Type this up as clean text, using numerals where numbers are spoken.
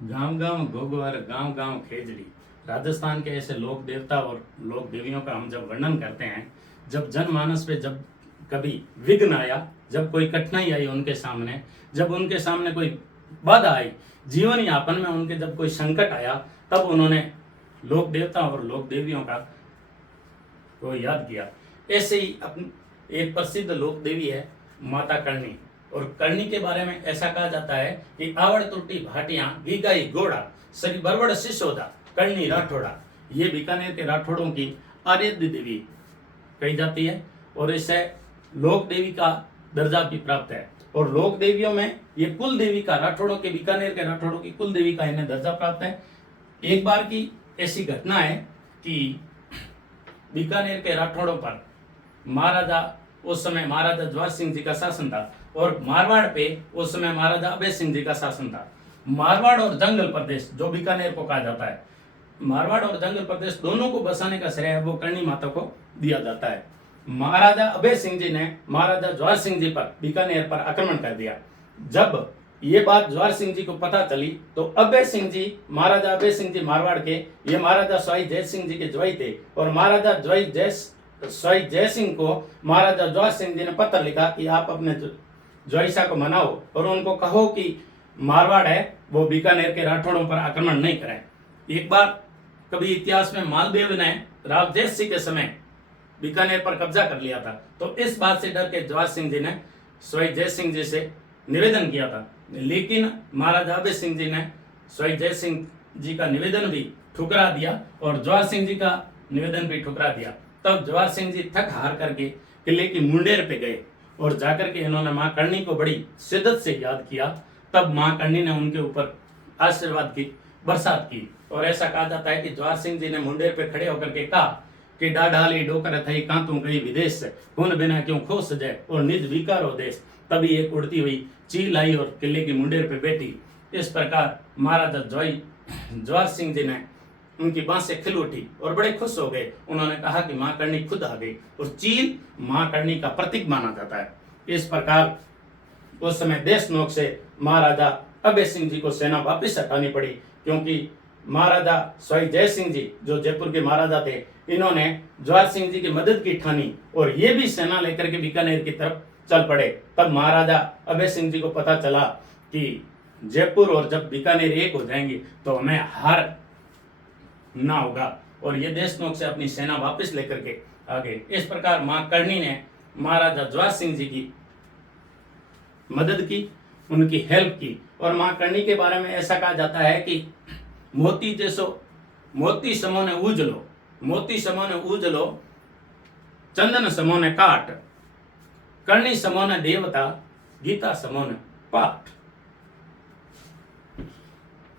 गांव गांव घोघर, गांव गांव खेजड़ी। राजस्थान के ऐसे लोक देवता और लोक देवियों का हम जब वर्णन करते हैं, जब जनमानस पे जब कभी विघ्न आया, जब कोई कठिनाई आई उनके सामने, जब उनके सामने कोई बाधा आई, जीवन यापन में उनके जब कोई संकट आया, तब उन्होंने लोक देवता और लोक देवियों का को याद किया। ऐसे ही एक प्रसिद्ध लोक देवी है माता करणी। और करणी के बारे में ऐसा कहा जाता है कि आवड़ त्रुटि भाटियां गीगाई घोड़ा सरी बरबड़ सिसोदा करणी राठौड़ा। ये बीकानेर के राठौड़ों की आराध्य देवी कही जाती है और इसे लोक देवी का दर्जा भी प्राप्त है। और लोक देवियों में ये कुल देवी का, राठौड़ों के, बीकानेर के राठौड़ों की कुल देवी का इन्हें दर्जा प्राप्त है। एक बार की ऐसी घटना है कि बीकानेर के राठौड़ों पर महाराजा, उस समय महाराजा ज्वार सिंह जी का शासन था और मारवाड़ पे उस समय महाराजा अभय सिंह जी का शासन था। मारवाड़ और जंगल प्रदेश जो बीकानेर को कहा जाता है, मारवाड़ और जंगल प्रदेश दोनों को बसाने का श्रेय वो करणी माता को दिया जाता है। महाराजा अभय सिंह जी ने महाराजा ज्वार सिंह जी पर, बीकानेर पर आक्रमण कर दिया। जब ये बात ज्वार सिंह जी को पता चली तो अभय सिंह जी, महाराजा अभय सिंह जी मारवाड़ के, ये महाराजा स्वाई जय सिंह जी के ज्वाई थे और महाराजा स्वाई जय सिंह को महाराजा ज्वार सिंह जी ने पत्र लिखा कि आप अपने ज्वाइसा को मनाओ और उनको कहो कि मारवाड़ है वो बीकानेर के राठौड़ों पर आक्रमण नहीं करें। एक बार कभी इतिहास में मालदेव ने रावजेश सिंह के समय बीकानेर पर कब्जा कर लिया था, तो इस बात से डर के ज्वार सिंह जी ने स्वाई जय सिंह जी से निवेदन किया था, लेकिन महाराजा अभय सिंह जी ने स्वाई जय सिंह जी का निवेदन भी ठुकरा दिया और ज्वार सिंह जी का निवेदन भी ठुकरा दिया। तब ज्वार सिंह जी थक हार करके किले की मुंडेर पे गए और जाकर के इन्होंने मां करणी को बड़ी शिद्दत से याद किया। तब मां करणी ने उनके ऊपर आशीर्वाद की बरसात की और ऐसा कहा जाता है कि ज्वार सिंह जी ने मुंडेर पे खड़े होकर के कहा कि डाढ़ाली डोकर थई कांतू गई विदेश से, खून बिना क्यों खो सजे और निज विकारो देश। तभी एक उड़ती हुई चील आई और किले की मुंडेर पे बैठी। इस प्रकार महाराजा ज्वार सिंह जी ने उनकी बांसें खिल उठी और बड़े खुश हो गए। उन्होंने कहा कि मां करणी खुद आ गई और चील मां करणी का प्रतीक माना जाता है। इस प्रकार उस समय देश नोक से महाराजा अभय सिंह जी को सेना वापस हटानी पड़ी, क्योंकि महाराजा स्वाई जय सिंह जी जो जयपुर के महाराजा थे, इन्होंने ज्वार सिंह जी की मदद की ठानी और ये भी सेना लेकर के बीकानेर की तरफ चल पड़े। तब महाराजा अभय सिंह जी को पता चला कि जयपुर और जब बीकानेर एक हो जाएंगे तो हमें हार ना होगा और ये देश नोक से अपनी सेना वापस लेकर के आ गए। इस प्रकार मां करणी ने महाराजा ज्वार सिंह जी की मदद की, उनकी हेल्प की। और मां करणी के बारे में ऐसा कहा जाता है कि मोती समो ने उजलो, मोती समो ने उजलो, चंदन समो ने काट, करणी समो ने देवता, गीता समो ने पाठ।